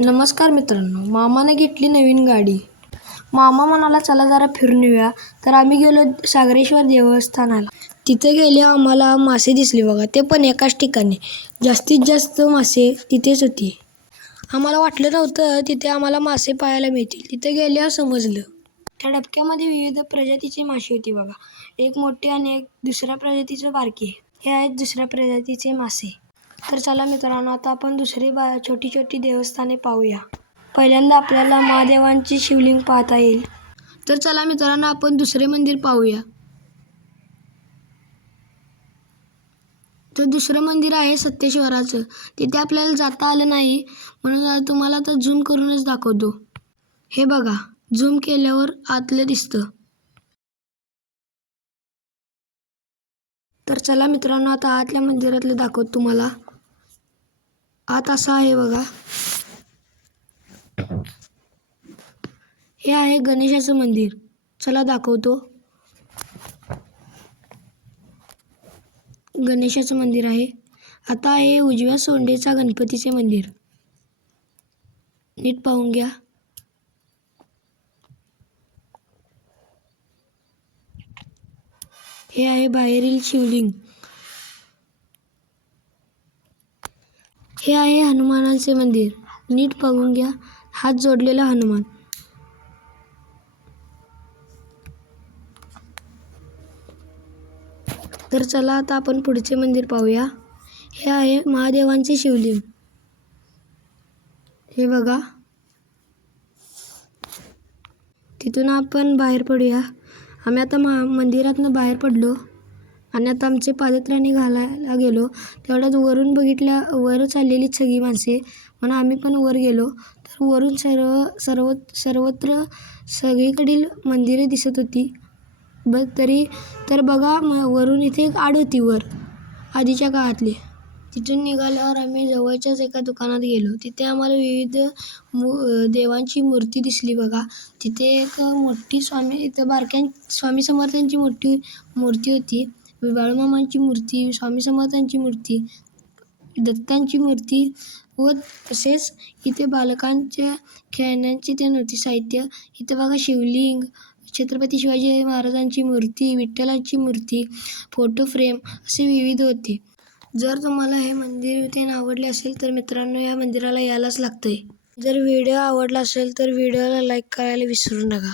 नमस्कार मित्रांनो, मामाने घेतली नवीन गाडी. मामा म्हणाला चला जरा फिरून येऊया. तर आम्ही गेलो सागरेश्वर देवस्थानाला. तिथे गेले आम्हाला मासे दिसले बघा, ते पण एकाच ठिकाणी. जास्तीत जास्त मासे तिथेच होती. आम्हाला वाटलं नव्हतं तिथे आम्हाला मासे पाहायला मिळतील. तिथे गेल्यावर समजलं. त्या डबक्यामध्ये विविध प्रजातीचे मासे होते बघा. एक मोठे आणि एक दुसऱ्या प्रजातीचे बारके. हे आहेत दुसऱ्या प्रजातीचे मासे. तर चला मित्रांनो, आता आपण दुसरी छोटी छोटी देवस्थाने पाहूया. पहिल्यांदा आपल्याला महादेवांची शिवलिंग पाहता येईल. तर चला मित्रांनो, आपण दुसरे मंदिर पाहूया. तर दुसरं मंदिर आहे सत्येश्वराचं. तिथे आपल्याला जाता आलं नाही, म्हणून तुम्हाला आता झूम करूनच दाखवतो. हे बघा, झूम केल्यावर आतलं दिसतं. तर चला मित्रांनो, आता आतल्या मंदिरातलं दाखवतो तुम्हाला. आत असं आहे बघा. हे आहे गणेशाचं मंदिर. चला दाखवतो. गणेशाचं मंदिर आहे. आता आहे उजव्या सोंडेचा गणपतीचे मंदिर. नीट पाहून घ्या. हे आहे बाहेरील शिवलिंग. हे आहे हनुमानाचे मंदिर. नीट पाहून घ्या. हात जोडलेला हनुमान. तर चला आता आपण पुढचे मंदिर पाहूया. हे आहे महादेवांचे शिवलिंग. हे बघा. तिथून आपण बाहेर पडूया. आम्ही आता मंदिरातनं बाहेर पडलो आणि आता आमचे पादत्राणे घालायला गेलो. तेवढ्यात वरून वरच आलेली सगळी माणसे, म्हणून आम्ही पण वर गेलो. तर वरून सर्वत्र सगळीकडील मंदिरे दिसत होती. तर बघा, वरून इथे एक आड होती वर, आधीच्या काळातली. तिथून निघाल्यावर आम्ही जवळच्याच एका दुकानात गेलो. तिथे आम्हाला विविध देवांची मूर्ती दिसली बघा. तिथे एक मोठी स्वामी समर्थांची मोठी मूर्ती होती. बाळूमामांची मूर्ती, स्वामी समर्थांची मूर्ती, दत्तांची मूर्ती व तसेच इथे बालकांच्या खेळण्यांची ते नव्हती साहित्य. इथे बघा शिवलिंग, छत्रपती शिवाजी महाराजांची मूर्ती, विठ्ठलाची मूर्ती, फोटो फ्रेम असे विविध होते. जर तुम्हाला हे मंदिर इथे आवडले असेल तर मित्रांनो, या मंदिराला यायलाच लागतंय. जर व्हिडिओ आवडला असेल तर व्हिडिओला लाईक करायला विसरू नका.